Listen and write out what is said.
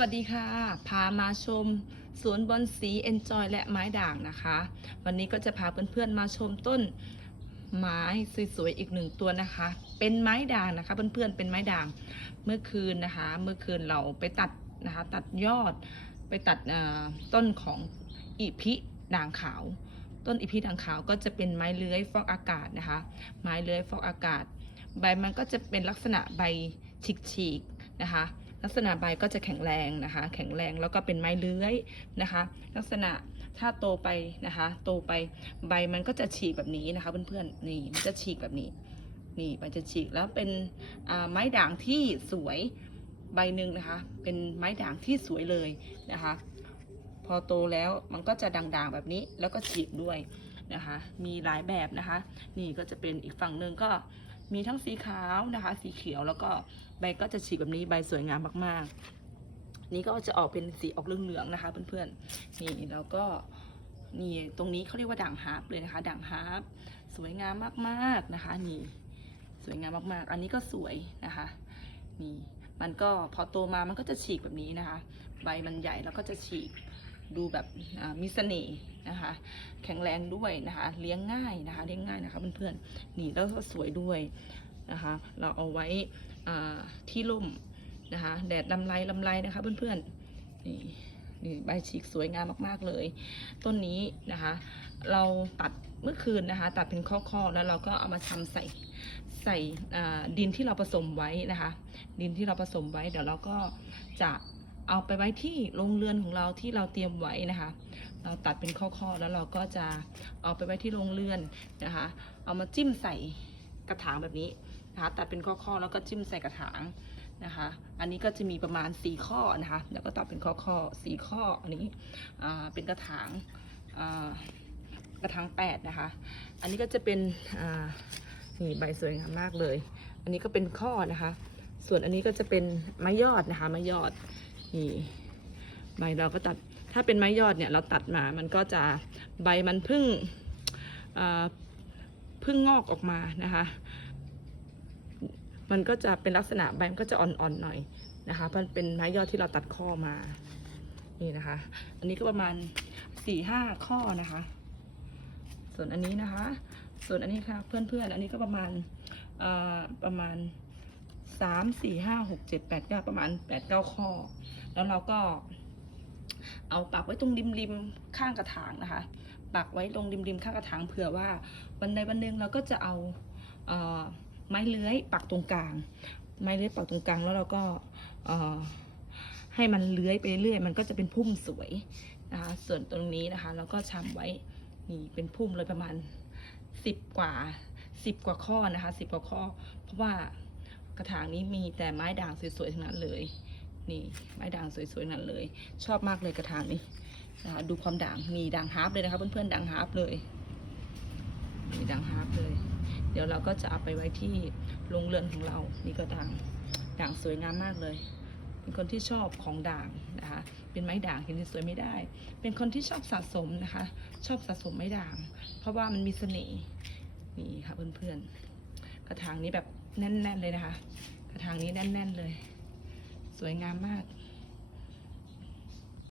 วัสดีค่ะ พามาชมสวนบอนสีเอนจอยและไม้ด่างนะคะ วันนี้ก็จะพาเพื่อนๆมาชมต้นไม้สวยๆอีกหนึ่งตัวนะคะ เป็นไม้ด่างนะคะ เพื่อนๆเป็นไม้ด่าง เมื่อคืนนะคะ เมื่อคืนเราไปตัดนะคะ ตัดยอดไปตัดต้นของอีพิด่างขาว ต้นอีพิด่างขาวก็จะเป็นไม้เลื้อยฟอกอากาศนะคะ ไม้เลื้อยฟอกอากาศ ใบมันก็จะเป็นลักษณะใบฉีกๆนะคะ ลักษณะใบก็จะแข็งแรงนะคะ แข็งแรงแล้วก็เป็นไม้เลื้อยนะคะ ลักษณะถ้าโตไปนะคะ โตไปใบมันก็จะฉีกแบบนี้นะคะเพื่อนๆนี่มันจะฉีกแบบนี้ นี่ใบจะฉีกแล้วเป็นไม้ด่างที่สวยใบหนึ่งนะคะ เป็นไม้ด่างที่สวยเลยนะคะ พอโตแล้วมันก็จะด่างๆแบบนี้แล้วก็ฉีกด้วยนะคะ มีหลายแบบนะคะ นี่ก็จะเป็นอีกฝั่งหนึ่งก็ มีทั้งสีขาวนะคะ สีเขียวแล้วก็ใบก็จะฉีกแบบนี้ใบสวยงามมากๆ นี่ก็จะออกเป็นสีออกเหลืองๆนะคะ เพื่อนๆนี่แล้วก็นี่ตรงนี้เขาเรียกว่าด่างฮาร์ปเลยนะคะ ด่างฮาร์ปสวยงามมากๆนะคะ นี่สวยงามมากๆ อันนี้ก็สวยนะคะนี่มันก็พอโตมามันก็จะฉีกแบบนี้นะคะ ใบมันใหญ่แล้วก็จะฉีก ดูแบบมีเสน่ห์นะคะ แข็งแรงด้วยนะคะ เลี้ยงง่ายนะคะ เลี้ยงง่ายนะคะเพื่อนๆนี่แล้วก็สวยด้วยนะคะ เราเอาไว้ที่ร่มนะคะ แดดลำไรลำไรนะคะเพื่อนๆนี่นี่ใบฉีกสวยงามมากๆเลย ต้นนี้นะคะ เราตัดเมื่อคืนนะคะ ตัดเป็นข้อๆแล้วเราก็เอามาทำใส่ใส่ดินที่เราผสมไว้นะคะ ดินที่เราผสมไว้เดี๋ยวเราก็จะ เอาไปไว้ที่โรงเรือนของเราที่เราเตรียมไว้นะคะ เราตัดเป็นข้อๆแล้วเราก็จะเอาไปไว้ที่โรงเรือนนะคะ เอามาจิ้มใส่กระถางแบบนี้นะคะตัดเป็นข้อๆแล้วก็จิ้มใส่กระถางนะคะ อันนี้ก็จะมีประมาณ 4 ข้อนะคะ แล้วก็ตัดเป็นข้อๆ4ข้ออันนี้เป็นกระถางกระถาง8นะคะ อันนี้ก็จะเป็นนี่ใบสวยงามมากเลย อันนี้ก็เป็นข้อนะคะ ส่วนอันนี้ก็จะเป็นไม้ยอดนะคะไม้ยอด นี่ใบเราก็ตัดถ้าเป็นไม้ยอดเนี่ยเราตัดมามันก็จะใบมันพึ่งพึ่งงอกออกมานะคะ มันก็จะเป็นลักษณะใบมันก็จะอ่อนๆหน่อยนะคะเพราะเป็นไม้ยอดที่เราตัดข้อมานี่นะคะ อันนี้ก็ประมาณสี่ห้าข้อนะคะ ส่วนอันนี้นะคะ ส่วนอันนี้ค่ะเพื่อนๆอันนี้ก็ประมาณประมาณสามสี่ห้าหกเจ็ดแปดเก้าประมาณแปดเก้าข้อ แล้วเราก็เอาปักไว้ตรงริมริมๆข้างกระถางนะคะ ปักไว้ตรงริมริมๆข้างกระถางเผื่อว่าวันใดวันหนึ่งเราก็จะเอาเออไม้เลื้อยปักตรงกลาง ไม้เลื้อยปักตรงกลางแล้วเราก็ให้มันเลื้อยไปเรื่อยมันก็จะเป็นพุ่มสวยนะคะส่วนตรงนี้นะคะ เราก็ชำไว้นี่เป็นพุ่มเลยประมาณสิบกว่าสิบกว่าข้อนะคะสิบกว่าข้อ เพราะว่ากระถางนี้มีแต่ไม้ด่างสวยๆทั้งนั้นเลย นี่ไม้ด่างสวยๆนั้นเลย ชอบมากเลยกระถางนี้นะคะดูความด่างมีด่างฮาร์ปเลยนะคะเพื่อนๆด่างฮาร์ปเลยมีด่างฮาร์ปเลย เดี๋ยวเราก็จะเอาไปไว้ที่โรงเรือนของเรานี่ก็ด่างด่างสวยงามมากเลย เป็นคนที่ชอบของด่างนะคะเป็นไม้ด่างเห็นสวยไม่ได้ เป็นคนที่ชอบสะสมนะคะ ชอบสะสมไม้ด่าง เพราะว่ามันมีเสน่ห์นี่ค่ะเพื่อนๆกระถางนี้แบบแน่น ๆ เลยนะคะ กระถางนี้แน่น ๆ เลย สวยงามมาก